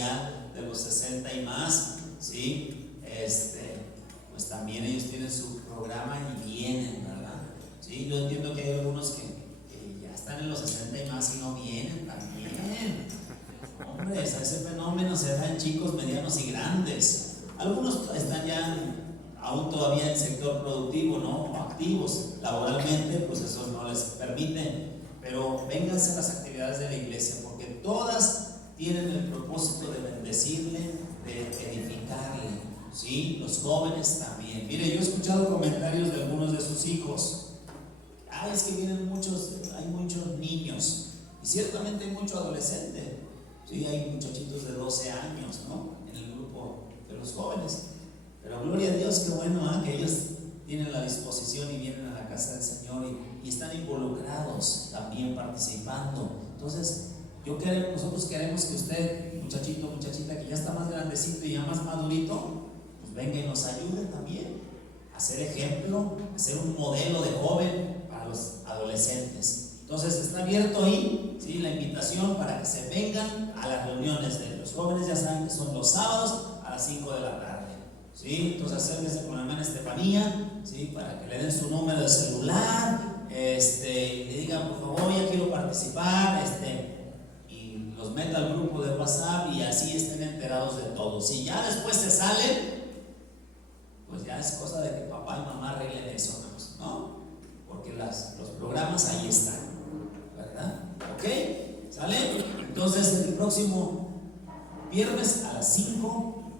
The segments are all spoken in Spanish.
especial de los 60 y más, ¿sí? Pues también ellos tienen su programa y vienen, ¿verdad? Sí, yo entiendo que hay algunos que ya están en los 60 y más y no vienen también. Hombre, ese fenómeno se da en chicos, medianos y grandes. Algunos están ya aún todavía en el sector productivo, ¿no? O activos laboralmente, pues eso no les permite. Pero vénganse a las actividades de la iglesia, porque todas tienen el propósito de bendecirle, de edificarle, ¿sí? Los jóvenes también. Mire, yo he escuchado comentarios de algunos de sus hijos. Es que vienen hay muchos niños, y ciertamente hay mucho adolescente, ¿sí? Hay muchachitos de 12 años, ¿no? En el grupo de los jóvenes. Pero gloria a Dios, qué bueno, que ellos tienen la disposición y vienen a la casa del Señor y están involucrados también participando. Entonces, nosotros queremos que usted, muchachito, muchachita, que ya está más grandecito y ya más madurito, pues venga y nos ayude también a ser ejemplo, a ser un modelo de joven para los adolescentes. Entonces, está abierto ahí, ¿sí? La invitación para que se vengan a las reuniones de los jóvenes. Ya saben que son los sábados a las 5 de la tarde, ¿sí? Entonces acérquense con la hermana Estefanía, ¿sí? Para que le den su número de celular, le digan, por favor, ya quiero participar, y los meta al grupo de WhatsApp y así estén enterados de todo. Si ya después se salen, pues ya es cosa de que papá y mamá arreglen eso, ¿no? Porque los programas ahí están, ¿verdad? ¿Ok? ¿Sale? Entonces el próximo viernes a las 5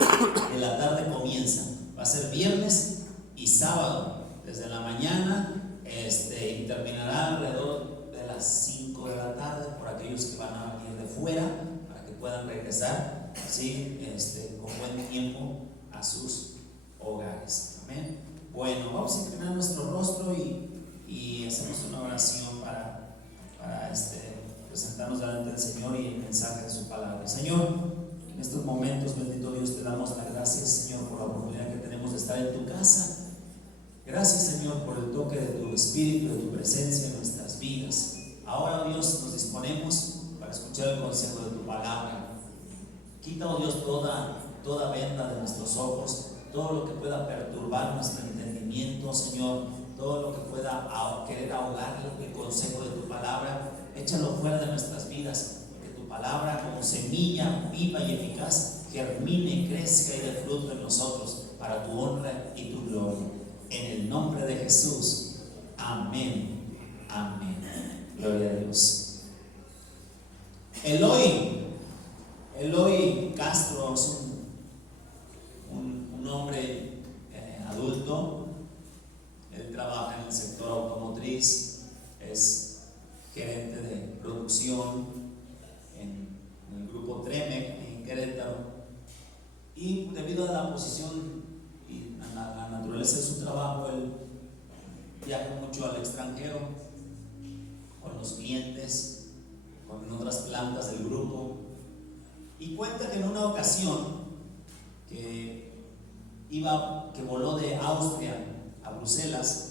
de la tarde comienza. Va a ser viernes y sábado, desde la mañana, y terminará alrededor de las 5 de la tarde, por aquellos que van a venir de fuera, para que puedan regresar, ¿sí? Con buen tiempo a sus hogares. Amén. Bueno, vamos a inclinar nuestro rostro y hacemos una oración para presentarnos delante del Señor y el mensaje de su palabra. Señor, en estos momentos, bendito Dios, te damos las gracias, Señor, por la oportunidad que tenemos de estar en tu casa. Gracias, Señor, por el toque de tu Espíritu, de tu presencia en nuestras vidas. Ahora, Dios, nos disponemos para escuchar el consejo de tu palabra. Quita, oh Dios, toda venda de nuestros ojos, todo lo que pueda perturbar nuestro entendimiento, Señor, todo lo que pueda querer ahogar el consejo de tu palabra, échalo fuera de nuestras vidas, que tu palabra, como semilla viva y eficaz, germine, crezca y dé fruto en nosotros, para tu honra y tu gloria. En el nombre de Jesús. Amén. Amén. Gloria a Dios. Eloy Castro es un hombre adulto. Él trabaja en el sector automotriz, es gerente de producción en el grupo Tremec en Querétaro, y debido a la posición y a la naturaleza de su trabajo, él viaja mucho al extranjero con los clientes, con otras plantas del grupo, y cuenta que en una ocasión que voló de Austria a Bruselas,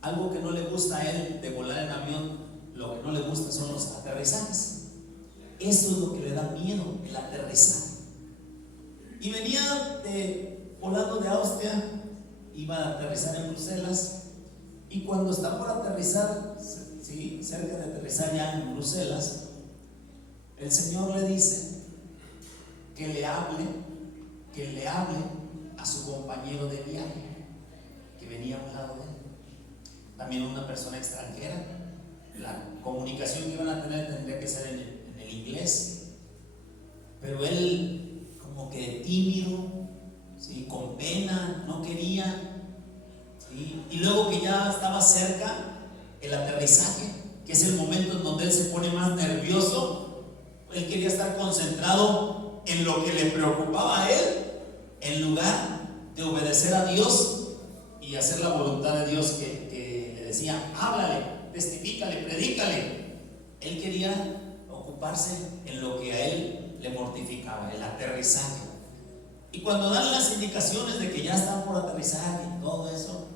algo que no le gusta a él de volar en avión, lo que no le gusta son los aterrizajes. Eso es lo que le da miedo, el aterrizaje. Y venía volando de Austria, iba a aterrizar en Bruselas, y cuando está por aterrizar, ¿sí? Cerca de aterrizar ya en Bruselas, el Señor le dice que le hable a su compañero de viaje que venía a un lado de él, también una persona extranjera. La comunicación que iban a tener tendría que ser en el inglés, pero él, como que tímido, ¿sí? Con pena, no quería, ¿sí? Y luego que ya estaba cerca el aterrizaje, que es el momento en donde él se pone más nervioso, él quería estar concentrado en lo que le preocupaba a él, en lugar de obedecer a Dios y hacer la voluntad de Dios que le decía: háblale, testifícale, predícale. Él quería ocuparse en lo que a él le mortificaba, el aterrizaje. Y cuando dan las indicaciones de que ya están por aterrizar y todo eso,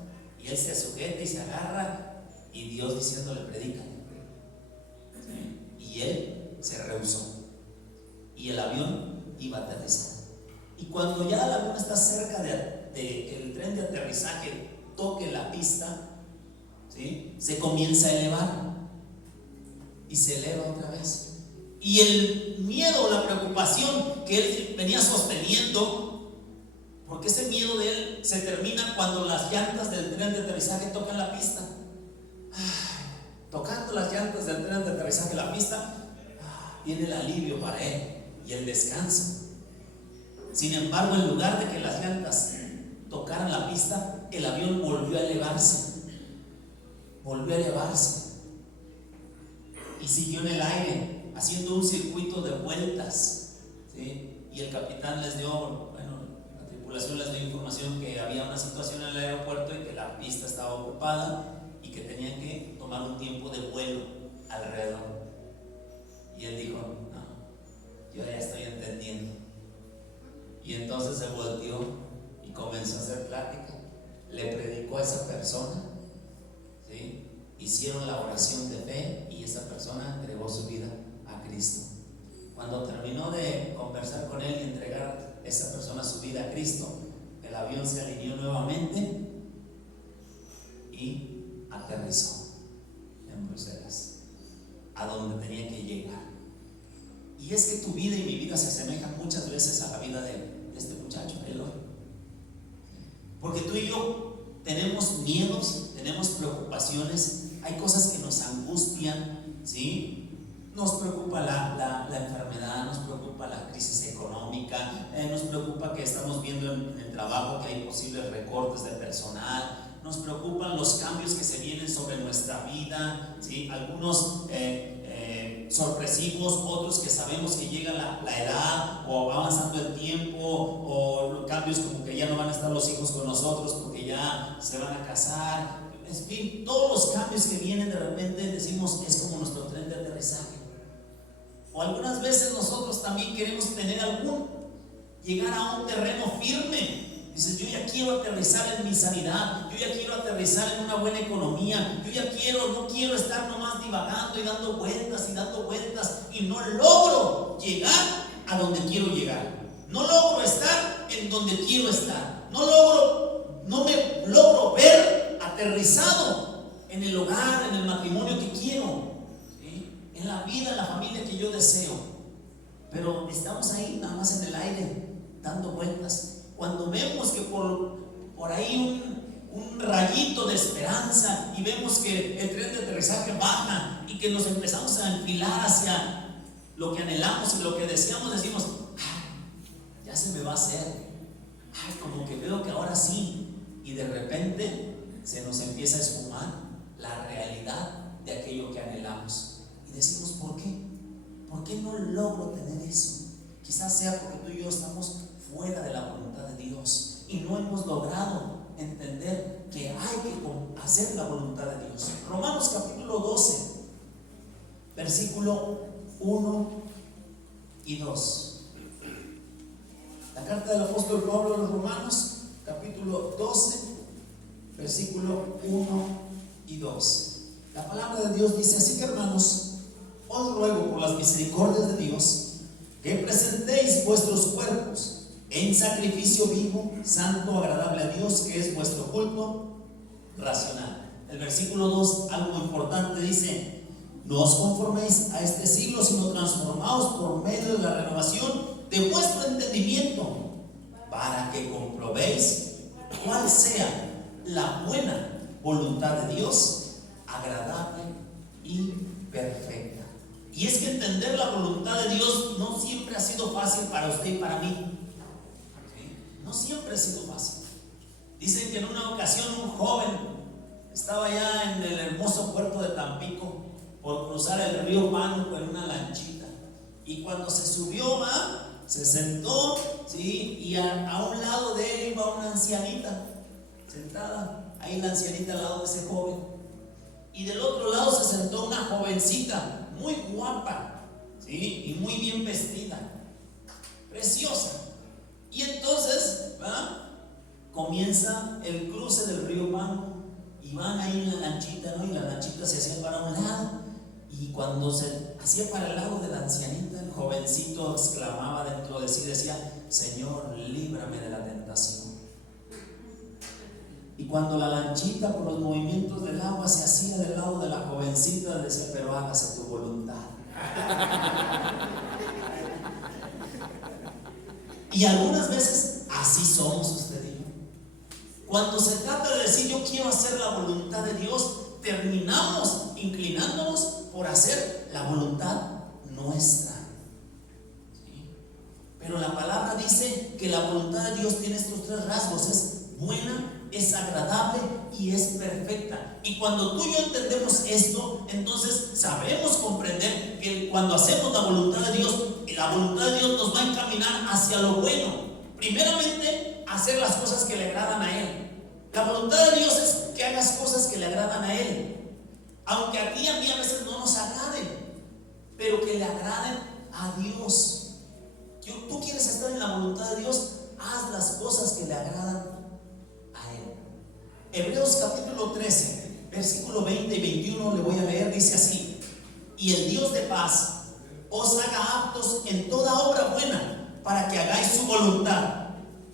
y él se sujeta y se agarra, y Dios diciéndole: predícale, ¿sí? Y él se rehusó. y el avión iba a aterrizar. Y cuando ya el avión está cerca de el tren de aterrizaje toque la pista, ¿sí?, se comienza a elevar y se eleva otra vez. Y el miedo, la preocupación que él venía sosteniendo, porque ese miedo de él se termina cuando las llantas del tren de aterrizaje tocan la pista. Tocando las llantas del tren de aterrizaje la pista, viene el alivio para él y el descanso. Sin embargo, en lugar de que las llantas tocaran la pista, el avión volvió a elevarse. Y siguió en el aire, haciendo un circuito de vueltas, ¿sí? Y el capitán les dio, la tripulación les dio información que había una situación en el aeropuerto y que la pista estaba ocupada y que tenían que tomar un tiempo de vuelo alrededor. Y él dijo: no, yo ya estoy entendiendo. Y entonces se volteó y comenzó a hacer plática. Le predicó a esa persona, ¿sí? Hicieron la oración de fe y esa persona entregó su vida a Cristo. Cuando terminó de conversar con él y entregar esa persona su vida a Cristo, el avión se alineó nuevamente y aterrizó en Bruselas, a donde tenía que llegar. Y es que tu vida y mi vida se asemejan muchas veces a la vida de este muchacho, Eloy. Porque tú y yo tenemos miedos, tenemos preocupaciones, hay cosas que nos angustian, ¿sí? Nos preocupa la enfermedad, nos preocupa la crisis económica, nos preocupa que estamos viendo en el trabajo que hay posibles recortes de personal, nos preocupan los cambios que se vienen sobre nuestra vida, ¿sí? Algunos sorpresivos, otros que sabemos que llega la edad o va avanzando el tiempo, o cambios como que ya no van a estar los hijos con nosotros porque ya se van a casar. En fin, todos los cambios que vienen de repente decimos es como nuestro tren de aterrizaje. O algunas veces nosotros también queremos llegar a un terreno firme. Dices: yo ya quiero aterrizar en mi sanidad, yo ya quiero aterrizar en una buena economía, yo ya no quiero estar nomás divagando y dando vueltas y no logro llegar a donde quiero llegar, no logro estar en donde quiero estar, no me logro ver aterrizado en el hogar, en el matrimonio que quiero, ¿sí?, en la vida, en la familia que yo deseo, pero estamos ahí nada más en el aire dando vueltas. Cuando vemos que por ahí un rayito de esperanza y vemos que el tren de aterrizaje baja y que nos empezamos a enfilar hacia lo que anhelamos y lo que deseamos, decimos: ya se me va a hacer, como que veo que ahora sí, y de repente se nos empieza a esfumar la realidad de aquello que anhelamos y decimos: ¿por qué? ¿Por qué no logro tener eso? Quizás sea porque tú y yo estamos fuera de la voluntad de Dios y no hemos logrado entender que hay que hacer la voluntad de Dios. Romanos capítulo 12, versículo 1 y 2. La carta del apóstol Pablo a los Romanos, capítulo 12, versículo 1 y 2. La palabra de Dios dice: así que, hermanos, os ruego por las misericordias de Dios que presentéis vuestros cuerpos en sacrificio vivo, santo, agradable a Dios, que es vuestro culto racional. El versículo 2, algo muy importante, dice: no os conforméis a este siglo, sino transformaos por medio de la renovación de vuestro entendimiento, para que comprobéis cuál sea la buena voluntad de Dios, agradable y perfecta. Y es que entender la voluntad de Dios no siempre ha sido fácil para usted y para mí. No siempre ha sido fácil. Dicen que en una ocasión un joven estaba allá en el hermoso puerto de Tampico por cruzar el río Pánuco en una lanchita, y cuando se subió, se sentó, ¿sí?, y a un lado de él iba una ancianita sentada, ahí la ancianita al lado de ese joven, y del otro lado se sentó una jovencita muy guapa, ¿sí?, y muy bien vestida, preciosa. Y entonces comienza el cruce del río Pánuco y van ahí en la lanchita, ¿no? Y la lanchita se hacía para un lado, y cuando se hacía para el lado de la ancianita, el joven jovencito exclamaba dentro de sí, decía: Señor, líbrame de la tentación. Y cuando la lanchita por los movimientos del agua se hacía del lado de la jovencita, decía: pero hágase tu voluntad. Y algunas veces así somos usted y yo. Cuando se trata de decir yo quiero hacer la voluntad de Dios, terminamos inclinándonos por hacer la voluntad nuestra. ¿Sí? Pero la palabra dice que la voluntad de Dios tiene estos tres rasgos: es buena, es agradable y es perfecta. Y cuando tú y yo entendemos esto, entonces sabemos comprender que cuando hacemos la voluntad de Dios, la voluntad de Dios nos va a encaminar hacia lo bueno. Primeramente, hacer las cosas que le agradan a Él. La voluntad de Dios es que hagas cosas que le agradan a Él, aunque a ti y a mí a veces no nos agraden, pero que le agraden a Dios. Tú quieres estar en la voluntad de Dios, haz las cosas que le agradan a Él. Hebreos capítulo 13, versículo 20 y 21 le voy a leer, dice así: y el Dios de paz os haga aptos en toda obra buena, para que hagáis su voluntad,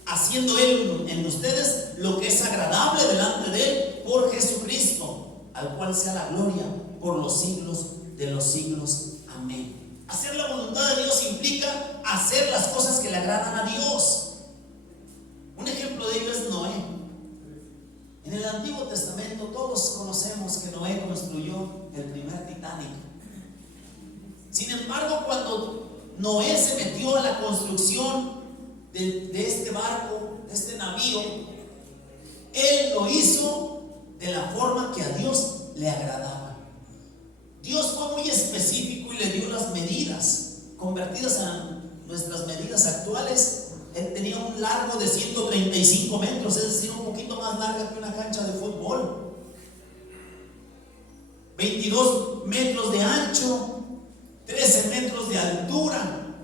haciendo Él en ustedes lo que es agradable delante de Él, por Jesucristo, al cual sea la gloria por los siglos de los siglos. Amén. Hacer la voluntad de Dios implica hacer las cosas que le agradan a Dios. Un ejemplo de ello es Noé. En el Antiguo Testamento todos conocemos que Noé construyó el primer Titanic. Sin embargo, cuando Noé se metió a la construcción de este barco, de este navío, él lo hizo de la forma que a Dios le agradaba. Dios fue muy específico y le dio las medidas, convertidas a nuestras medidas actuales. Él tenía un largo de 135 metros, es decir, un poquito más larga que una cancha de fútbol. 22 metros de ancho, 13 metros de altura.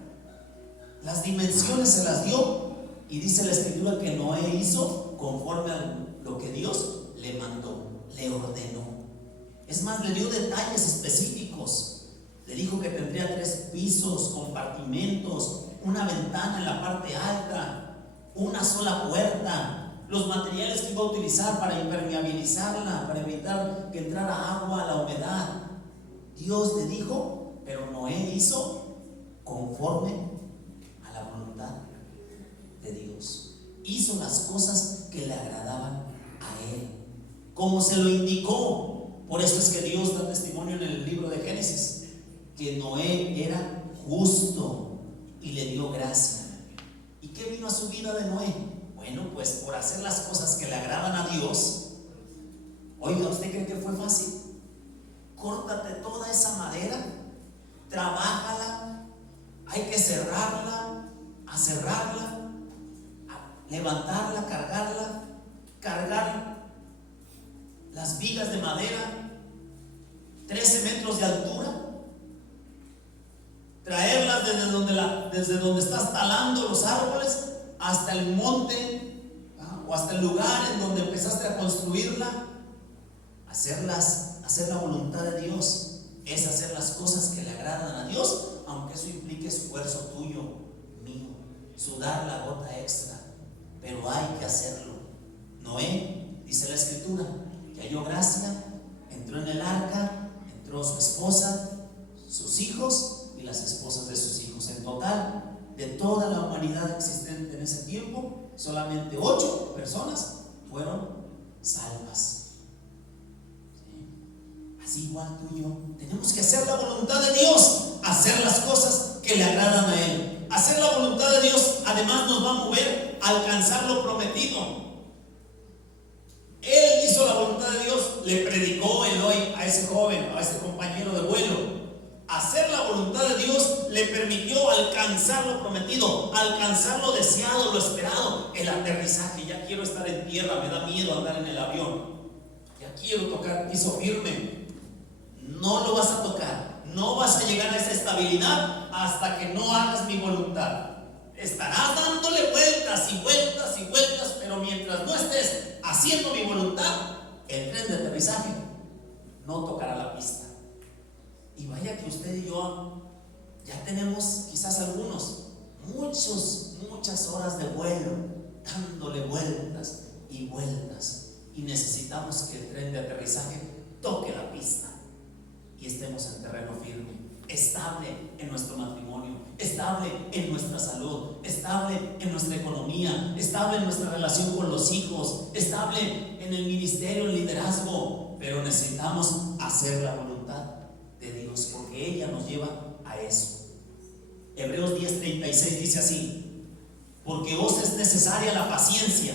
Las dimensiones se las dio, y dice la Escritura que Noé hizo conforme a lo que Dios le mandó, le ordenó. Es más, le dio detalles específicos. Le dijo que tendría 3 pisos, compartimentos, una ventana en la parte alta, una sola puerta, los materiales que iba a utilizar para impermeabilizarla, para evitar que entrara agua, la humedad. Dios le dijo, pero Noé hizo conforme a la voluntad de Dios. Hizo las cosas que le agradaban a Él, como se lo indicó. Por eso es que Dios da testimonio en el libro de Génesis, que Noé era justo y le dio gracia. ¿Y qué vino a su vida de Noé? Bueno, pues por hacer las cosas que le agradan a Dios. Oiga, ¿usted cree que fue fácil? Córtate toda esa madera, trabájala, hay que cerrarla, aserrarla, levantarla, cargar las vigas de madera, 13 metros de altura, traerlas desde donde estás talando los árboles hasta el monte, o hasta el lugar en donde empezaste a construirla. Hacer la voluntad de Dios es hacer las cosas que le agradan a Dios, aunque eso implique esfuerzo tuyo, mío, sudar la gota extra, pero hay que hacerlo. Noé, dice la Escritura, que halló gracia, entró en el arca, entró su esposa, sus hijos y las esposas de sus hijos. En total, de toda la humanidad existente en ese tiempo, solamente 8 personas fueron salvas. Así igual tú y yo tenemos que hacer la voluntad de Dios, hacer las cosas que le agradan a Él. Hacer la voluntad de Dios además nos va a mover a alcanzar lo prometido. Él hizo la voluntad de Dios, le predicó Eloy a ese joven, a ese compañero de vuelo. Hacer la voluntad de Dios le permitió alcanzar lo prometido, alcanzar lo deseado, lo esperado, el aterrizaje. Ya quiero estar en tierra, me da miedo andar en el avión. Ya quiero tocar piso firme. No lo vas a tocar, no vas a llegar a esa estabilidad hasta que no hagas mi voluntad. Estarás dándole vueltas y vueltas y vueltas, pero mientras no estés haciendo mi voluntad, el tren de aterrizaje no tocará la pista. Y vaya que usted y yo ya tenemos quizás algunos, muchas horas de vuelo, dándole vueltas y vueltas, y necesitamos que el tren de aterrizaje toque la pista y estemos en terreno firme, estable en nuestro matrimonio, estable en nuestra salud, estable en nuestra economía, estable en nuestra relación con los hijos, estable en el ministerio, el liderazgo. Pero necesitamos hacer la voluntad de Dios, porque ella nos lleva a eso. Hebreos 10:36 dice así: porque os es necesaria la paciencia,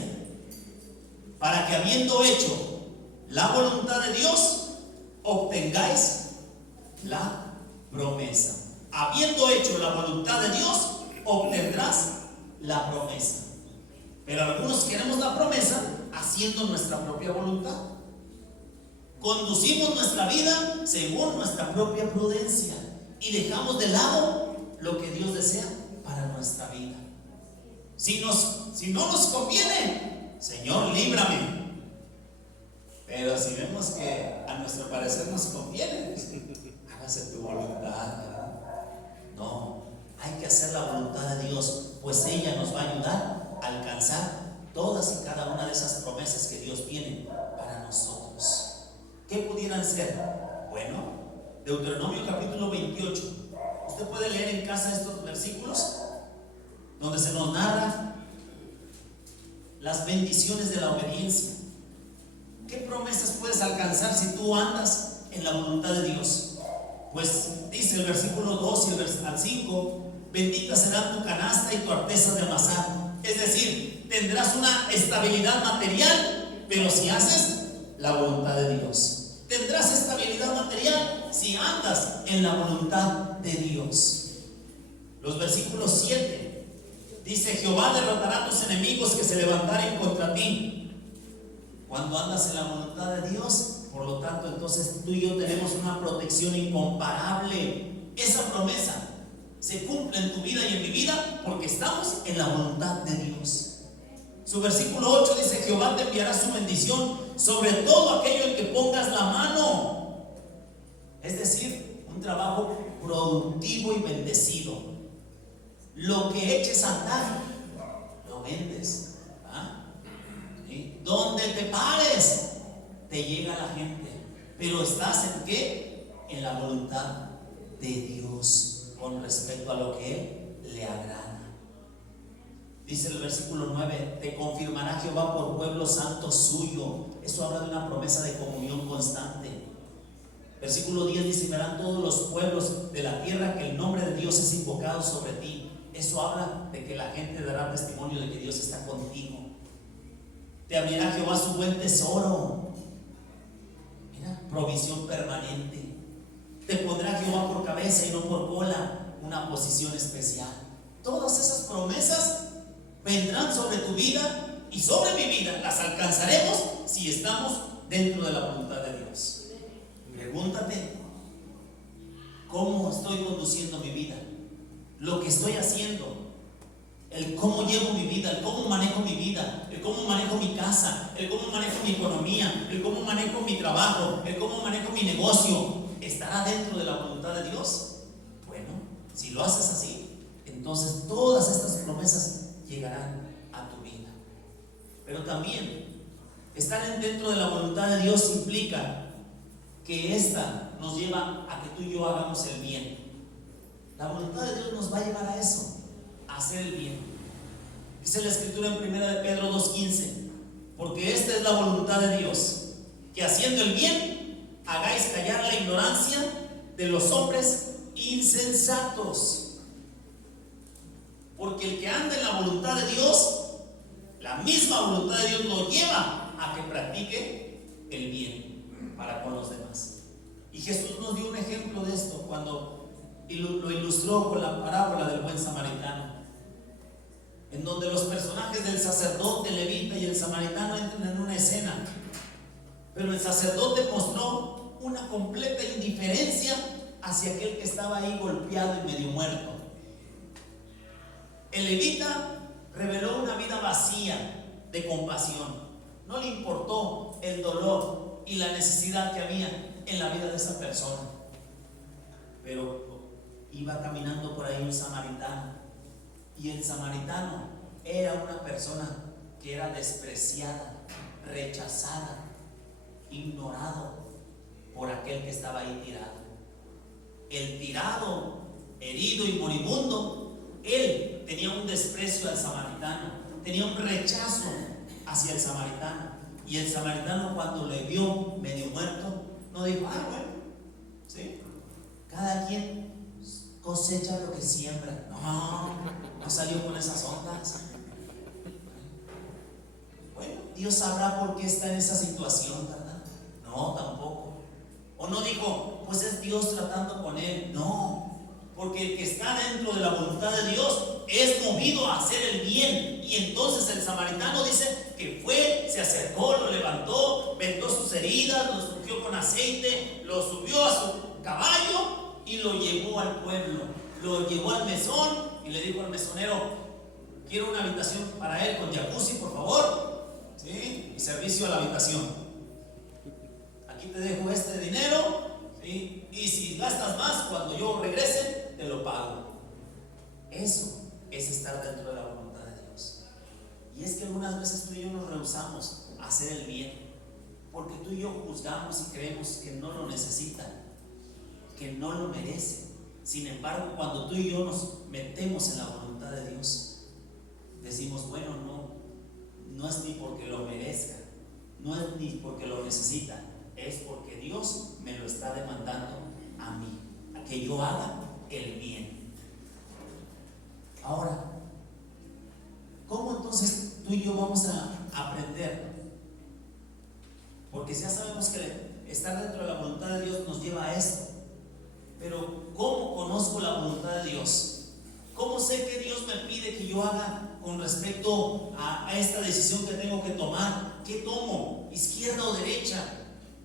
para que habiendo hecho la voluntad de Dios, obtengáis la promesa. Habiendo hecho la voluntad de Dios, obtendrás la promesa. Pero algunos queremos la promesa haciendo nuestra propia voluntad. Conducimos nuestra vida según nuestra propia prudencia y dejamos de lado lo que Dios desea para nuestra vida. Si no nos conviene, Señor, líbrame. Pero si vemos que a nuestro parecer nos conviene, hágase tu voluntad. No, hay que hacer la voluntad de Dios, pues ella nos va a ayudar a alcanzar todas y cada una de esas promesas que Dios tiene para nosotros. ¿Qué pudieran ser? Bueno, Deuteronomio capítulo 28. Usted puede leer en casa estos versículos donde se nos narra las bendiciones de la obediencia. ¿Qué promesas puedes alcanzar si tú andas en la voluntad de Dios? Pues dice el versículo 2 y al 5: bendita será tu canasta y tu arteza de amasar. Es decir, tendrás una estabilidad material, pero si haces la voluntad de Dios. Tendrás estabilidad material si andas en la voluntad de Dios. Los versículos 7 dice: Jehová derrotará a tus enemigos que se levantaren contra ti. Cuando andas en la voluntad de Dios, por lo tanto, entonces tú y yo tenemos una protección incomparable. Esa promesa se cumple en tu vida y en mi vida porque estamos en la voluntad de Dios. Su versículo 8 dice: Jehová te enviará su bendición sobre todo aquello en que pongas la mano. Es decir, un trabajo productivo y bendecido. Lo que eches a andar, lo vendes. ¿Sí? Donde te pares, te llega la gente. Pero estás en ¿qué? En la voluntad de Dios con respecto a lo que Él le agrada. Dice el versículo 9: te confirmará Jehová por pueblo santo suyo. Eso habla de una promesa de comunión constante. Versículo 10 dice: verán todos los pueblos de la tierra que el nombre de Dios es invocado sobre ti. Eso habla de que la gente dará testimonio de que Dios está contigo. Te abrirá Jehová su buen tesoro. Mira, provisión permanente. Te pondrá Jehová por cabeza y no por cola, una posición especial. Todas esas promesas vendrán sobre tu vida y sobre mi vida. Las alcanzaremos si estamos dentro de la voluntad de Dios. Pregúntate: ¿cómo estoy conduciendo mi vida? Lo que estoy haciendo, el cómo llevo mi vida, el cómo manejo mi vida, el cómo manejo mi casa, el cómo manejo mi economía, el cómo manejo mi trabajo, el cómo manejo mi negocio, ¿estará dentro de la voluntad de Dios? Bueno, si lo haces así, entonces todas estas promesas llegarán a tu vida. Pero también estar dentro de la voluntad de Dios implica que esta nos lleva a que tú y yo hagamos el bien. La voluntad de Dios nos va a llevar a eso, a hacer el bien. Dice la escritura en 1 de Pedro 2:15: porque esta es la voluntad de Dios, que haciendo el bien hagáis callar la ignorancia de los hombres insensatos. Porque el que anda en la voluntad de Dios, la misma voluntad de Dios lo lleva a que practique el bien para con los demás. Y Jesús nos dio un ejemplo de esto cuando lo ilustró con la parábola del buen samaritano, en donde los personajes del sacerdote, levita y el samaritano entran en una escena. Pero el sacerdote mostró una completa indiferencia hacia aquel que estaba ahí golpeado y medio muerto. El levita reveló una vida vacía de compasión. No le importó el dolor y la necesidad que había en la vida de esa persona. Pero iba caminando por ahí un samaritano, y el samaritano era una persona que era despreciada, rechazada, ignorado por aquel que estaba ahí tirado. El tirado, herido y moribundo, él tenía un desprecio al samaritano, tenía un rechazo hacia el samaritano. Y el samaritano, cuando le vio medio muerto, no dijo: ah, bueno, ¿sí? Cada quien cosecha lo que siembra. No salió con esas ondas. Bueno, Dios sabrá por qué está en esa situación, ¿verdad? No, tampoco. O no dijo: pues es Dios tratando con él. No, porque el que está dentro de la voluntad de Dios es movido a hacer el bien. Y entonces el samaritano dice que fue, se acercó, lo levantó, vendó sus heridas, lo ungió con aceite, lo subió a su caballo y lo llevó al pueblo. Lo llevó al mesón y le dijo al mesonero: quiero una habitación para él con jacuzzi, por favor, ¿sí? Y servicio a la habitación. Aquí te dejo este dinero, ¿sí? Y si gastas más, cuando yo regrese, te lo pago. Eso es estar dentro de la voluntad de Dios. Y es que algunas veces tú y yo nos rehusamos a hacer el bien, porque tú y yo juzgamos y creemos que no lo necesitan, que no lo merece. Sin embargo, cuando tú y yo nos metemos en la voluntad de Dios, decimos: bueno, no es ni porque lo merezca, no es ni porque lo necesita, es porque Dios me lo está demandando a mí, a que yo haga el bien. Ahora, ¿cómo entonces tú y yo vamos a aprender? Porque ya sabemos que estar dentro de la voluntad de Dios nos lleva a esto. Pero ¿cómo conozco la voluntad de Dios? ¿Cómo sé que Dios me pide que yo haga con respecto a esta decisión que tengo que tomar? ¿Qué tomo? ¿Izquierda o derecha?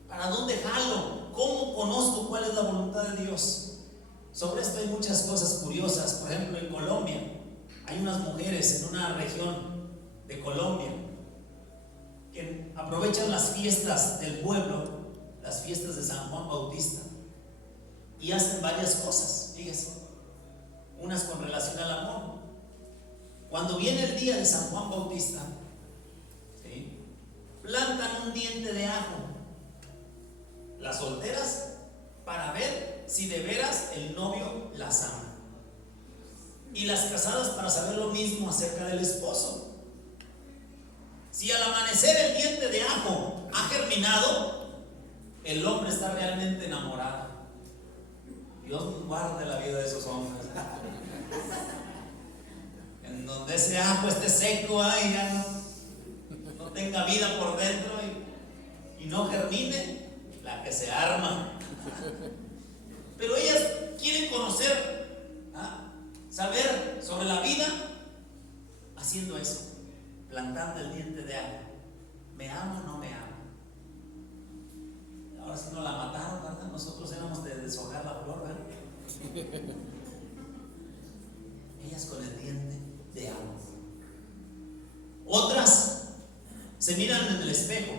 ¿Para dónde jalo? ¿Cómo conozco cuál es la voluntad de Dios? Sobre esto hay muchas cosas curiosas. Por ejemplo, en Colombia hay unas mujeres en una región de Colombia que aprovechan las fiestas del pueblo, las fiestas de San Juan Bautista, y hacen varias cosas, fíjense, unas con relación al amor. Cuando viene el día de San Juan Bautista, ¿sí?, plantan un diente de ajo, las solteras, para ver si de veras el novio las ama, y las casadas para saber lo mismo acerca del esposo. Si al amanecer el diente de ajo ha germinado, el hombre está realmente enamorado. Dios guarde la vida de esos hombres. En donde ese ajo esté seco, ay, ya no tenga vida por dentro y no germine, la que se arma. Pero ellas quieren conocer, saber sobre la vida haciendo eso, plantando el diente de ajo. ¿Me ama o no me ama? Ahora sí no la mataron, ¿verdad? Nosotros éramos de deshojar la flor, ¿verdad? Ellas con el diente de ajo. Otras se miran en el espejo,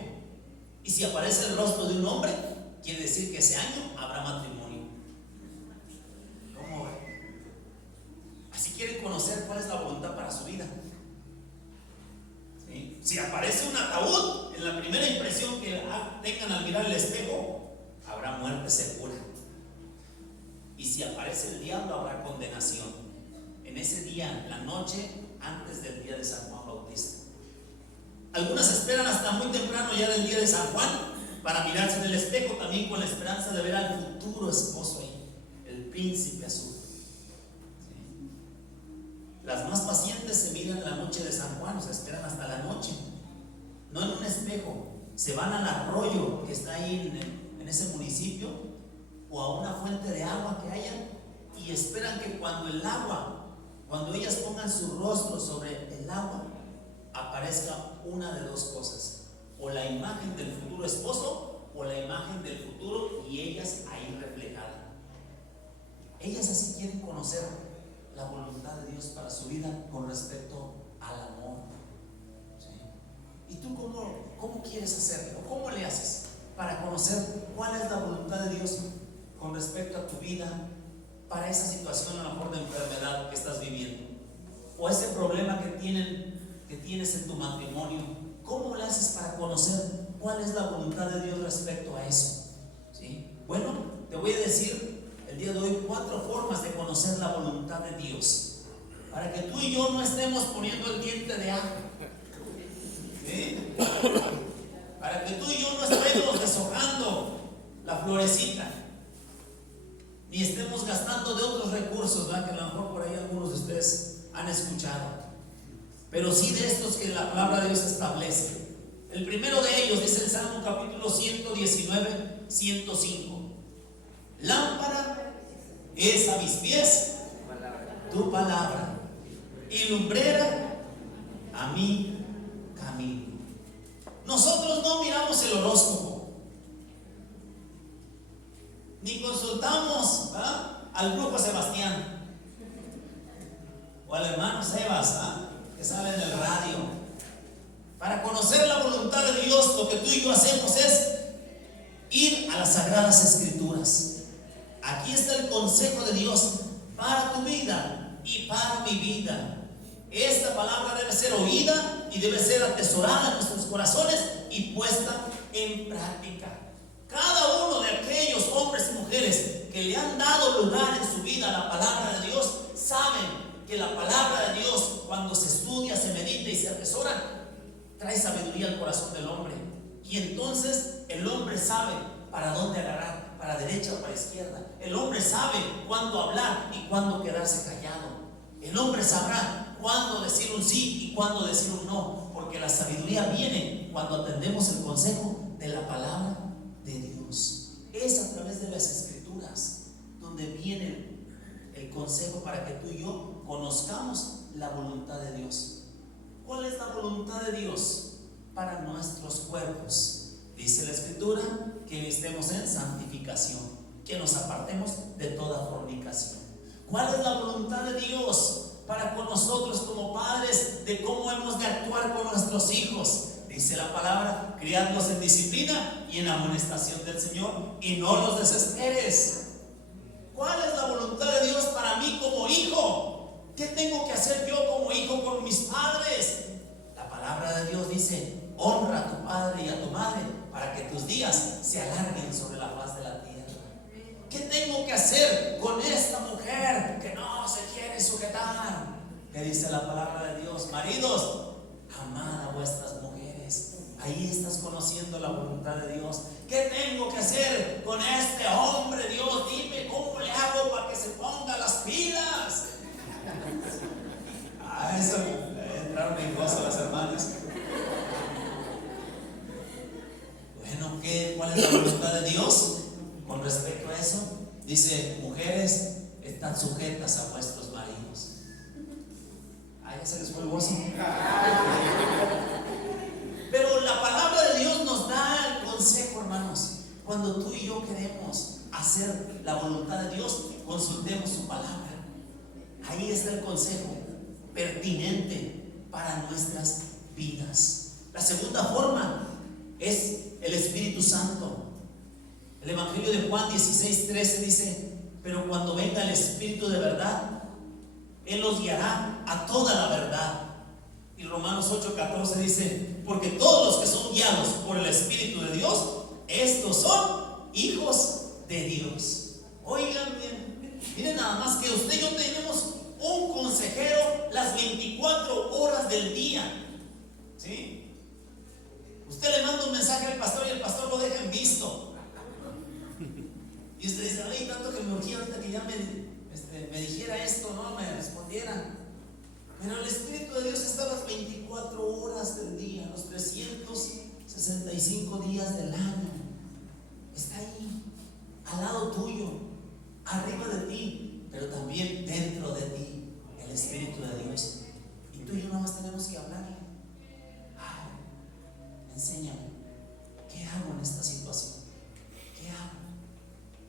y si aparece el rostro de un hombre, quiere decir que ese año habrá matrimonio. ¿Cómo ve? Así quieren conocer cuál es la voluntad para su vida. ¿Sí? Si aparece un ataúd, en la primera impresión que tengan al mirar el espejo, habrá muerte segura. Y si aparece el diablo, habrá condenación. En ese día, la noche antes del día de San Juan Bautista. Algunas esperan hasta muy temprano ya del día de San Juan para mirarse en el espejo, también con la esperanza de ver al futuro esposo ahí, el príncipe azul. ¿Sí? Las más pacientes se miran en la noche de San Juan, o sea, esperan hasta la noche, no en un espejo, se van al arroyo que está ahí en ese municipio, o a una fuente de agua que haya, y esperan que cuando ellas pongan su rostro sobre el agua, aparezca una de dos cosas: o la imagen del futuro esposo, o la imagen del futuro, y ellas ahí reflejadas. Ellas así quieren conocer la voluntad de Dios para su vida con respecto al amor. ¿Sí? ¿Y tú cómo quieres hacerlo? ¿Cómo le haces para conocer cuál es la voluntad de Dios con respecto a tu vida, para esa situación a lo mejor de enfermedad que estás viviendo, o ese problema que tienes en tu matrimonio? ¿Cómo le haces para conocer cuál es la voluntad de Dios respecto a eso? ¿Sí? Bueno, te voy a decir el día de hoy 4 formas de conocer la voluntad de Dios, para que tú y yo no estemos poniendo el diente de ajo, ¿sí? Para que tú y yo no estemos deshojando la florecita, ni estemos gastando de otros recursos, ¿verdad? Que a lo mejor por ahí algunos de ustedes han escuchado, pero sí de estos que la palabra de Dios establece. El primero de ellos dice el Salmo capítulo 119, 105: lámpara es a mis pies tu palabra y lumbrera a mi camino. Nosotros no miramos el horóscopo, ni consultamos al brujo Sebastián o al hermano Sebas que sale en el radio. Para conocer la voluntad de Dios, lo que tú y yo hacemos es ir a las Sagradas Escrituras. Aquí está el consejo de Dios para tu vida y para mi vida. Esta palabra debe ser oída y debe ser atesorada en nuestros corazones y puesta en práctica. Cada uno de aquellos hombres y mujeres que le han dado lugar en su vida a la palabra de Dios saben que la palabra de Dios, cuando se estudia, se medita y se atesora, trae sabiduría al corazón del hombre. Y entonces el hombre sabe para dónde agarrar, para derecha o para izquierda. El hombre sabe cuándo hablar y cuándo quedarse callado. El hombre sabrá cuándo decir un sí y cuándo decir un no, porque la sabiduría viene cuando atendemos el consejo de la palabra de Dios. Es a través de las Escrituras donde viene el consejo para que tú y yo conozcamos la voluntad de Dios. ¿Cuál es la voluntad de Dios para nuestros cuerpos? Dice la Escritura que estemos en santificación, que nos apartemos de toda fornicación. ¿Cuál es la voluntad de Dios para con nosotros como padres, de cómo hemos de actuar con nuestros hijos? Dice la palabra: criadlos en disciplina y en amonestación del Señor, y no los desesperes. ¿Cuál es la voluntad de Dios para mí como hijo? ¿Qué tengo que hacer yo como hijo con mis padres? La palabra de Dios dice: honra a tu padre y a tu madre para que tus días se alarguen sobre la faz de la tierra. ¿Qué tengo que hacer con esta mujer que no se quiere sujetar? ¿Qué dice la palabra de Dios? Maridos, amad a vuestras mujeres. Ahí estás conociendo la voluntad de Dios. ¿Qué tengo que hacer con este hombre? Dios, dime cómo le hago para que se ponga las pilas. Eso entraron en gozo las hermanas. Bueno, ¿cuál es la voluntad de Dios con respecto a eso? Dice: mujeres, están sujetas a vuestros maridos. Ya se les fue el gozo. Pero la palabra de Dios nos da el consejo, hermanos. Cuando tú y yo queremos hacer la voluntad de Dios, consultemos su palabra. Ahí está el consejo pertinente para nuestras vidas. La segunda forma es el Espíritu Santo. El Evangelio de Juan 16:13 dice: pero cuando venga el Espíritu de verdad, Él los guiará a toda la verdad. Y Romanos 8:14 dice: porque todos los que son guiados por el Espíritu de Dios, estos son hijos de Dios. Oigan bien, miren nada más que usted y yo tenemos un consejero las 24 horas del día, ¿sí? Usted le manda un mensaje al pastor y el pastor lo deja en visto. Y usted dice: ay, tanto que me urgía ahorita que ya me dijera esto, no me respondiera. Pero el Espíritu de Dios está las 24 horas del día, los 365 días del año. Está ahí, al lado tuyo, arriba de ti, pero también dentro de ti, el Espíritu de Dios. Y tú y yo nada más tenemos que hablarle: ay, enséñame, ¿qué hago en esta situación? ¿Qué hago?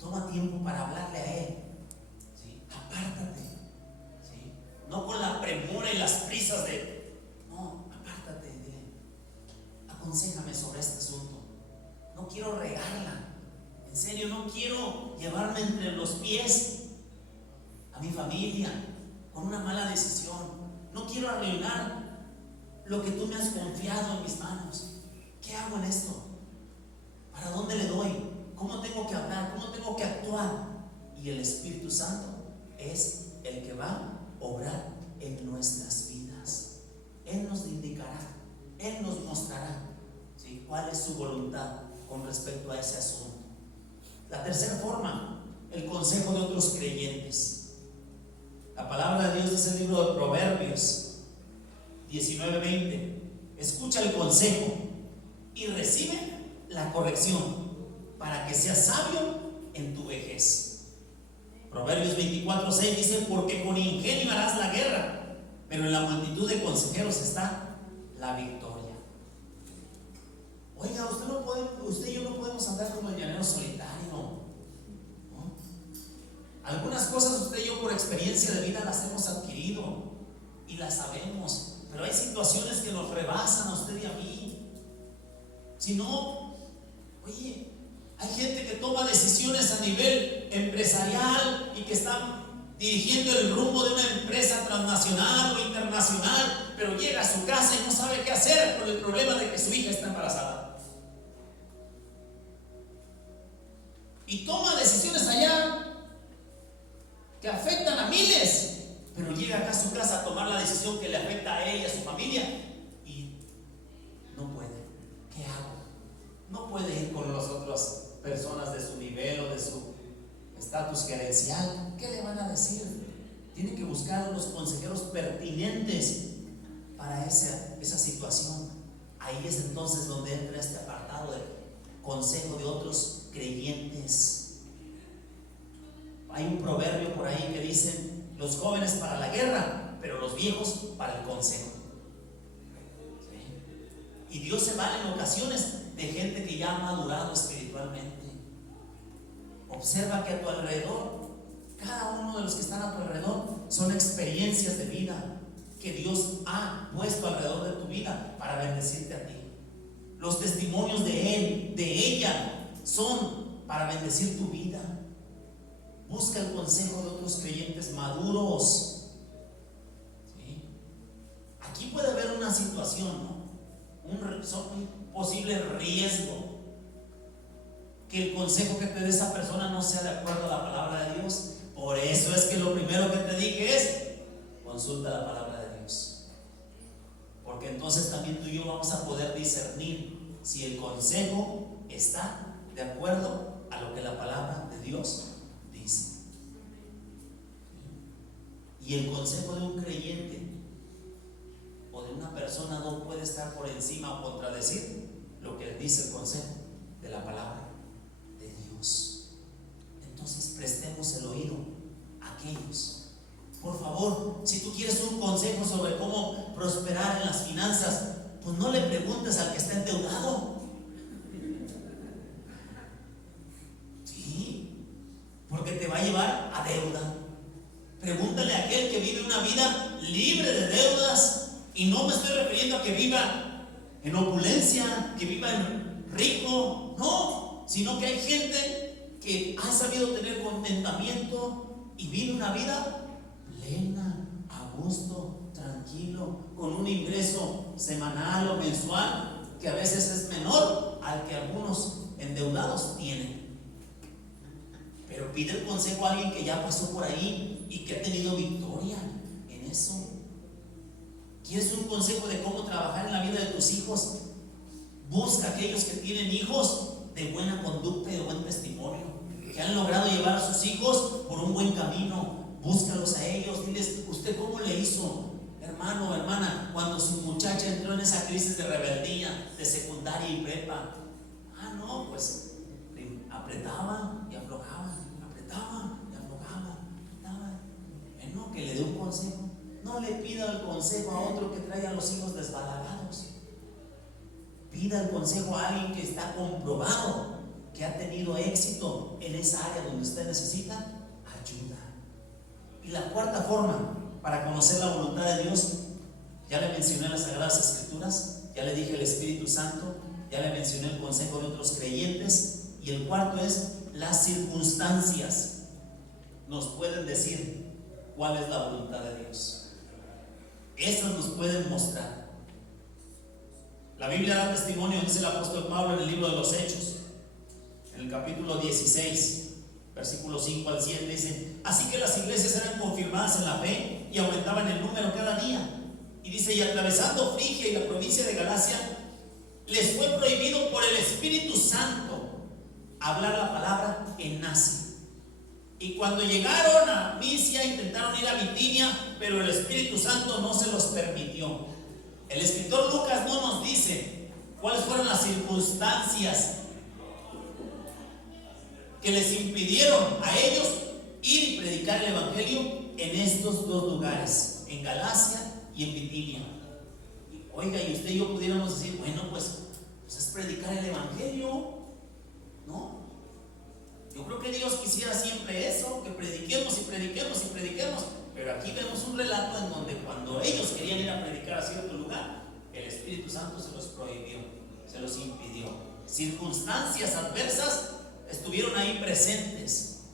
Toma tiempo para hablarle a Él. ¿Sí? Apártate. ¿Sí? No con la premura y las prisas no, apártate. Aconséjame sobre este asunto. No quiero regarla. En serio, no quiero llevarme entre los pies. mi familia con una mala decisión. No quiero arruinar lo que tú me has confiado en mis manos. ¿Qué hago en esto? ¿Para dónde le doy? ¿Cómo tengo que hablar? ¿Cómo tengo que actuar? Y el Espíritu Santo es el que va a obrar en nuestras vidas. Él nos indicará, Él nos mostrará, ¿sí?, cuál es su voluntad con respecto a ese asunto. La tercera forma, el consejo de otros creyentes. La palabra de Dios dice en el libro de Proverbios 19:20: escucha el consejo y recibe la corrección para que seas sabio en tu vejez. Proverbios 24:6 dice: porque con ingenio harás la guerra, pero en la multitud de consejeros está la victoria. Oiga, usted y yo no podemos andar como el llanero solitario, ¿no? Algunas cosas usted y yo por experiencia de vida las hemos adquirido y las sabemos, pero hay situaciones que nos rebasan a usted y a mí. Si no, oye, hay gente que toma decisiones a nivel empresarial y que están dirigiendo el rumbo de una empresa transnacional o internacional, pero llega a su casa y no sabe qué hacer por el problema de que su hija está embarazada. Y toma decisiones allá que afectan a miles, pero llega acá a su casa a tomar la decisión que le afecta a ella, a su familia, y no puede. ¿Qué hago? No puede ir con las otras personas de su nivel o de su estatus gerencial. ¿Qué le van a decir? Tiene que buscar los consejeros pertinentes para esa situación. Ahí es entonces donde entra este apartado de consejo de otros creyentes. Hay un proverbio por ahí que dice: los jóvenes para la guerra, pero los viejos para el consejo. ¿Sí? Y Dios se vale en ocasiones de gente que ya ha madurado espiritualmente. Observa que a tu alrededor, cada uno de los que están a tu alrededor, son experiencias de vida que Dios ha puesto alrededor de tu vida para bendecirte a ti. Los testimonios de él, de ella, son para bendecir tu vida. Busca el consejo de otros creyentes maduros. ¿Sí? Aquí puede haber una situación, ¿no? Un posible riesgo, que el consejo que te dé esa persona no sea de acuerdo a la palabra de Dios. Por eso es que lo primero que te dije es: consulta la palabra de Dios, porque entonces también tú y yo vamos a poder discernir si el consejo está de acuerdo a lo que la palabra de Dios dice. Y el consejo de un creyente o de una persona no puede estar por encima o contradecir lo que dice el consejo de la palabra de Dios. Entonces prestemos el oído a aquellos. Por favor, si tú quieres un consejo sobre cómo prosperar en las finanzas, pues no le preguntes al que está endeudado. Sí, porque te va a llevar a deuda. Pregúntale a aquel que vive una vida libre de deudas, y no me estoy refiriendo a que viva en opulencia, que viva en rico, no, sino que hay gente que ha sabido tener contentamiento y vive una vida plena, a gusto, tranquilo, con un ingreso semanal o mensual que a veces es menor al que algunos endeudados tienen. Pero pide el consejo a alguien que ya pasó por ahí y que ha tenido victoria en eso. ¿Quieres un consejo de cómo trabajar en la vida de tus hijos? Busca a aquellos que tienen hijos de buena conducta y de buen testimonio, que han logrado llevar a sus hijos por un buen camino. Búscalos a ellos, diles: ¿usted cómo le hizo, hermano o hermana, cuando su muchacha entró en esa crisis de rebeldía de secundaria y prepa? Ah, no, pues apretaba y aflojaba, apretaba y aflojaba, apretaba. No, que le dé un consejo. No le pida el consejo a otro que trae a los hijos desbalagados. Pida el consejo a alguien que está comprobado, que ha tenido éxito en esa área donde usted necesita ayuda. Y la cuarta forma para conocer la voluntad de Dios, ya le mencioné las Sagradas Escrituras, ya le dije el Espíritu Santo, ya le mencioné el consejo de otros creyentes. Y el cuarto es: las circunstancias nos pueden decir cuál es la voluntad de Dios. Estas nos pueden mostrar. La Biblia da testimonio, dice el apóstol Pablo en el libro de los Hechos, en el capítulo 16, versículo 5 al 7, dice: así que las iglesias eran confirmadas en la fe y aumentaban el número cada día. Y dice: y atravesando Frigia y la provincia de Galacia, les fue prohibido por el Espíritu Santo hablar la palabra en Asia. Y cuando llegaron a Misia, intentaron ir a Bitinia, pero el Espíritu Santo no se los permitió. El escritor Lucas no nos dice cuáles fueron las circunstancias que les impidieron a ellos ir y predicar el Evangelio en estos dos lugares, en Galacia y en Bitinia. Oiga, y usted y yo pudiéramos decir: bueno, pues es predicar el Evangelio, ¿no? Yo creo que Dios quisiera siempre eso, que prediquemos y prediquemos y prediquemos. Pero aquí vemos un relato en donde cuando ellos querían ir a predicar a cierto lugar, el Espíritu Santo se los prohibió, se los impidió. Circunstancias adversas estuvieron ahí presentes.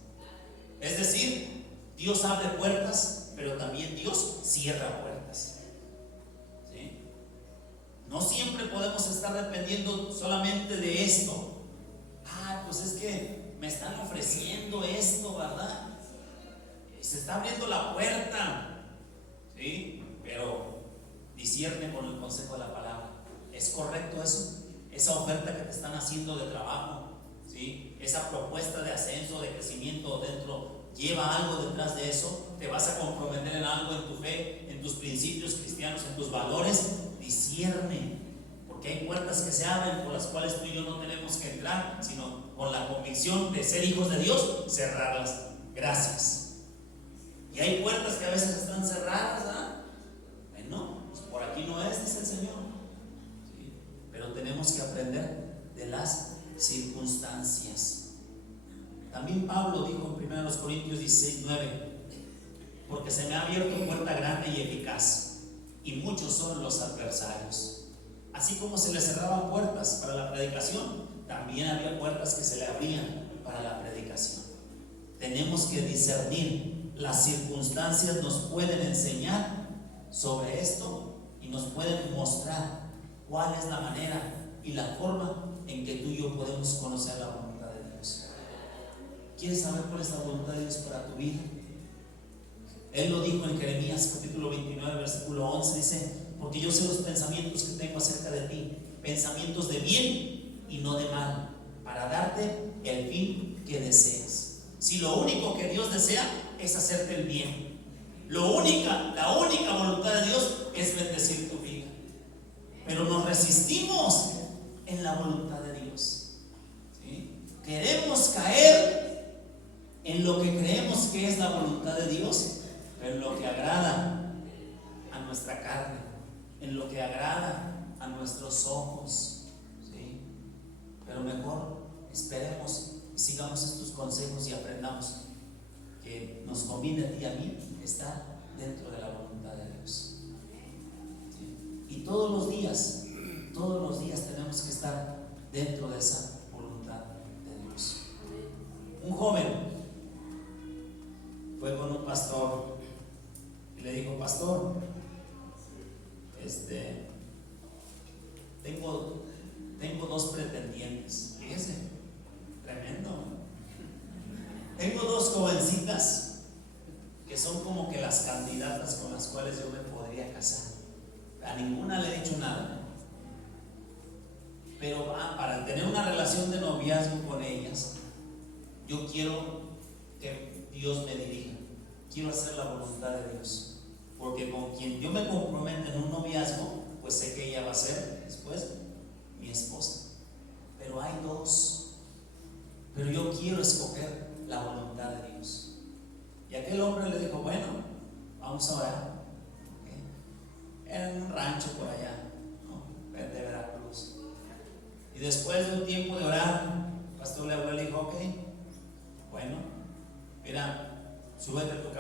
Es decir, Dios abre puertas, pero también Dios cierra puertas, ¿sí? No siempre podemos estar dependiendo solamente de esto. Pues es que me están ofreciendo esto, ¿verdad? Se está abriendo la puerta, ¿sí? Pero discierne con el consejo de la palabra. ¿Es correcto eso? Esa oferta que te están haciendo de trabajo, ¿sí? Esa propuesta de ascenso, de crecimiento dentro, ¿lleva algo detrás de eso? ¿Te vas a comprometer en algo, en tu fe, en tus principios cristianos, en tus valores? Discierne, porque hay puertas que se abren por las cuales tú y yo no tenemos que entrar, sino con la convicción de ser hijos de Dios, cerrarlas. Gracias. Y hay puertas que a veces están cerradas, ¿ah? Bueno, pues por aquí no es, dice el Señor, ¿sí? Pero tenemos que aprender de las circunstancias. También Pablo dijo en 1 Corintios 16:9: porque se me ha abierto puerta grande y eficaz, y muchos son los adversarios. Así como se le cerraban puertas para la predicación, también había puertas que se le abrían para la predicación. Tenemos que discernir. Las circunstancias nos pueden enseñar sobre esto y nos pueden mostrar cuál es la manera y la forma en que tú y yo podemos conocer la voluntad de Dios. ¿Quieres saber cuál es la voluntad de Dios para tu vida? Él lo dijo en Jeremías capítulo 29 versículo 11, dice: porque yo sé los pensamientos que tengo acerca de ti, pensamientos de bien y no de mal, para darte el fin que deseas. Si lo único que Dios desea es hacerte el bien, la única voluntad de Dios es bendecir tu vida, pero nos resistimos en la voluntad de Dios, ¿sí? Queremos caer en lo que creemos que es la voluntad de Dios, pero en lo que agrada a nuestra carne, en lo que agrada a nuestros ojos, ¿sí? Pero mejor esperemos y sigamos estos consejos y aprendamos que nos conviene a ti y a mí estar dentro de la voluntad de Dios, ¿sí? Y todos los días tenemos que estar dentro de esa voluntad de Dios. Un joven fue con un pastor y le dijo: pastor, tengo dos pretendientes. Fíjese, tremendo. Tengo dos jovencitas que son como que las candidatas con las cuales yo me podría casar. A ninguna le he dicho nada, pero para tener una relación de noviazgo con ellas, yo quiero que Dios me dirija. Quiero hacer la voluntad de Dios, porque con quien yo me comprometa en un noviazgo, pues sé que ella va a ser después mi esposa. Pero hay dos, pero yo quiero escoger la voluntad de Dios. Y aquel hombre le dijo: bueno, vamos a orar. Era en un rancho por allá, ¿no?, de Veracruz. Y después de un tiempo de orar, el pastor le habló y le dijo: ok, bueno, mira, súbete al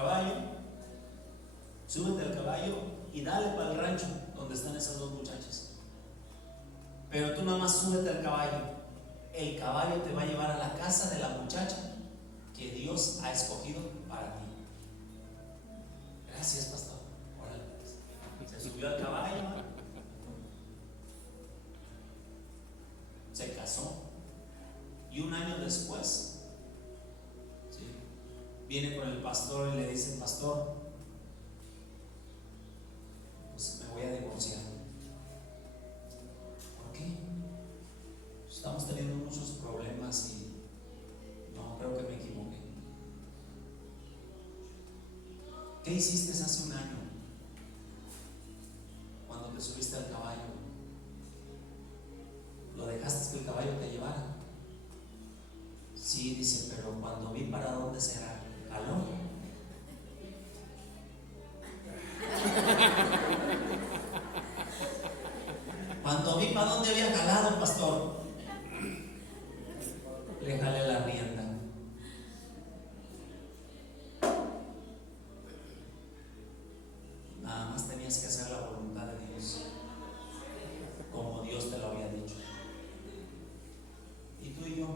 caballo y dale para el rancho donde están esas dos muchachas. Pero tú nada más súbete al caballo. El caballo te va a llevar a la casa de la muchacha que Dios ha escogido para ti. Gracias, pastor. Órale, pues. Se subió al caballo, se casó, y un año después, ¿sí?, viene con el pastor y le dice: pastor, pues me voy a divorciar. ¿Por qué? Estamos teniendo muchos problemas y no, creo que me equivoqué. ¿Qué hiciste hace un año cuando te subiste al caballo? ¿Lo dejaste que el caballo te llevara? Sí, dice, pero cuando vi para dónde será, jaló. Cuando vi para dónde había jalado, pastor, le jalé la rienda. Nada más tenías que hacer la voluntad de Dios, como Dios te lo había dicho. Y tú y yo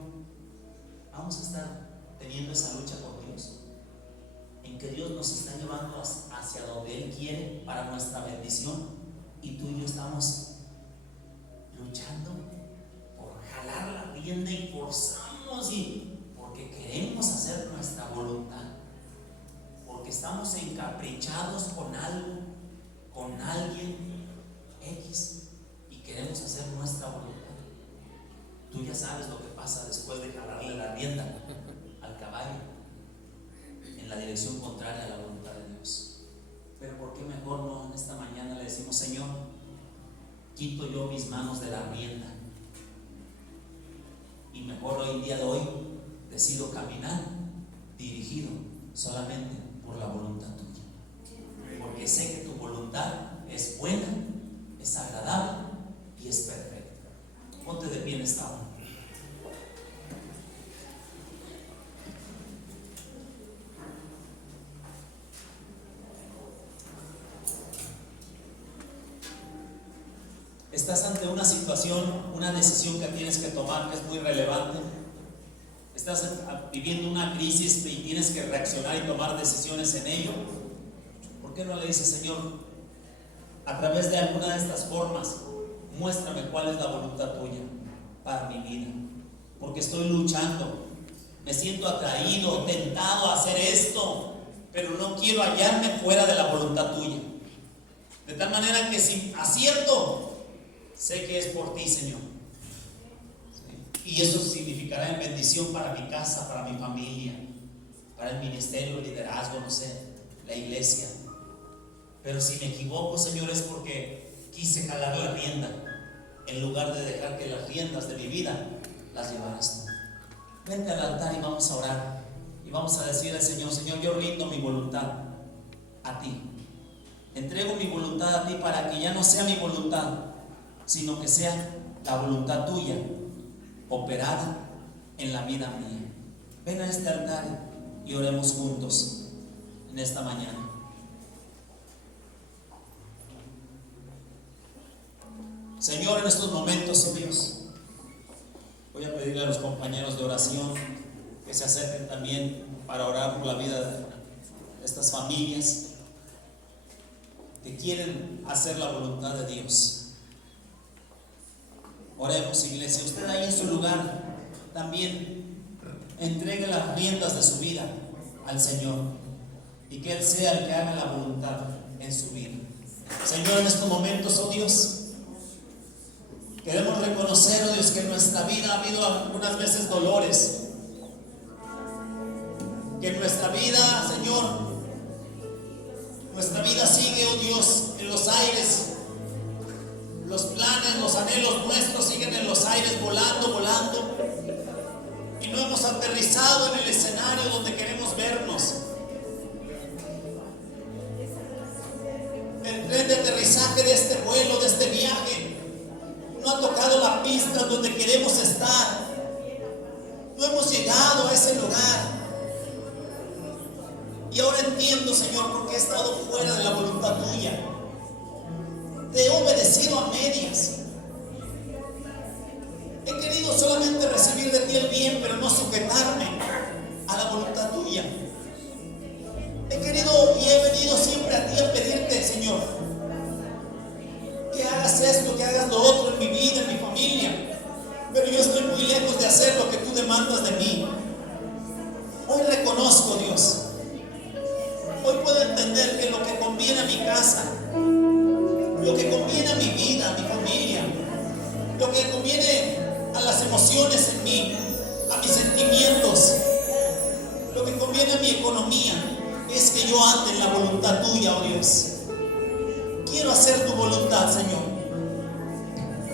vamos a estar teniendo esa lucha con Dios, en que Dios nos está llevando hacia donde Él quiere para nuestra bendición, y tú y yo estamos luchando por jalar la rienda y forzamos, y porque queremos hacer nuestra voluntad, porque estamos encaprichados con algo, con alguien X, y queremos hacer nuestra voluntad. Tú ya sabes lo que pasa después de jalarle la rienda al caballo en la dirección contraria a la voluntad de Dios. Pero ¿por qué mejor no en esta mañana le decimos: Señor, quito yo mis manos de la rienda, y mejor hoy, el día de hoy, decido caminar dirigido solamente por la voluntad tuya, porque sé que tu voluntad es buena, es agradable y es perfecta? Ponte de pie en esta hora. Estás ante una situación, una decisión que tienes que tomar, que es muy relevante. Estás viviendo una crisis y tienes que reaccionar y tomar decisiones en ello. ¿Por qué no le dices: Señor, a través de alguna de estas formas, muéstrame cuál es la voluntad tuya para mi vida? Porque estoy luchando, me siento atraído, tentado a hacer esto, pero no quiero hallarme fuera de la voluntad tuya. De tal manera que si acierto, sé que es por ti, Señor. ¿Sí? Y eso significará en bendición para mi casa, para mi familia, para el ministerio, el liderazgo, no sé, la iglesia. Pero si me equivoco, Señor, es porque quise jalar la rienda en lugar de dejar que las riendas de mi vida las llevaras tú. Vente al altar y vamos a orar, y vamos a decir al Señor: Señor, yo rindo mi voluntad a ti. Entrego mi voluntad a ti para que ya no sea mi voluntad, sino que sea la voluntad tuya operada en la vida mía. Ven a este altar y oremos juntos en esta mañana. Señor, en estos momentos, oh Dios, voy a pedirle a los compañeros de oración que se acerquen también para orar por la vida de estas familias que quieren hacer la voluntad de Dios. Oremos, iglesia. Usted ahí en su lugar también entregue las riendas de su vida al Señor, y que Él sea el que haga la voluntad en su vida. Señor, en estos momentos, oh Dios, queremos reconocer, oh Dios, que en nuestra vida ha habido algunas veces dolores, que en nuestra vida, Señor, nuestra vida sigue, oh Dios, en los aires. Los planes, los anhelos nuestros siguen en los aires, volando, volando, y no hemos aterrizado en el escenario donde queremos vernos. El tren de aterrizaje de este vuelo, de este viaje, no ha tocado la pista donde queremos estar. No hemos llegado a ese lugar. Y ahora entiendo, Señor, porque he estado fuera de la voluntad tuya. Te he obedecido a medias. He querido solamente recibir de ti el bien, pero no sujetarme a la voluntad tuya. He querido y he venido siempre a Señor, que hagas esto, que hagas lo otro en mi vida, en mi familia, pero yo estoy muy lejos de hacer lo que tú demandas de mí. Hoy reconozco, Dios, hoy puedo entender que lo que conviene a mi casa, lo que conviene a mi vida, a mi familia, lo que conviene a las emociones en mí, a mis sentimientos, lo que conviene a mi economía, es que yo ande en la voluntad tuya, oh Dios. Quiero hacer tu voluntad, Señor.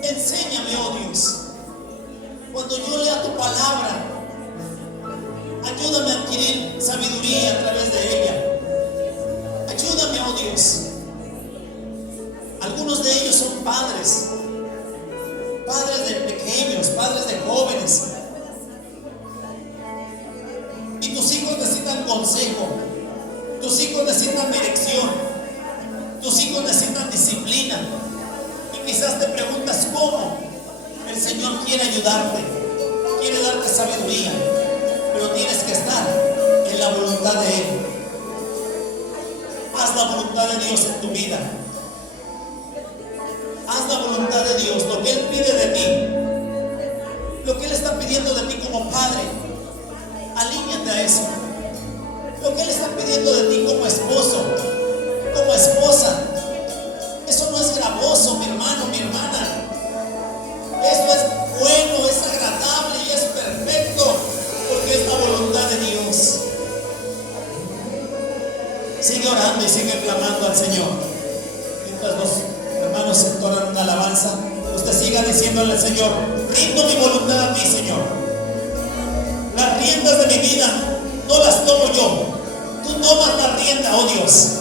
Enséñame, oh Dios. Cuando yo lea tu palabra, ayúdame a adquirir sabiduría a través de ella. Ayúdame, oh Dios. Algunos de ellos son padres de pequeños, padres de jóvenes. Y tus hijos necesitan consejo, tus hijos necesitan dirección, tus hijos necesitan disciplina. Y quizás te preguntas cómo. El Señor quiere ayudarte, quiere darte sabiduría, pero tienes que estar en la voluntad de Él. Haz la voluntad de Dios en tu vida. Haz la voluntad de Dios, lo que Él pide de ti, lo que Él está pidiendo de ti como padre. Alíñate a eso. Lo que Él está pidiendo de ti como esposo, como esposa, eso no es gravoso, mi hermano, mi hermana. Esto es bueno, es agradable y es perfecto, porque es la voluntad de Dios. Sigue orando y sigue clamando al Señor. Mientras los hermanos entonan una alabanza, usted siga diciéndole al Señor: rindo mi voluntad a ti, Señor. Las riendas de mi vida no las tomo yo, tú tomas la rienda, oh Dios.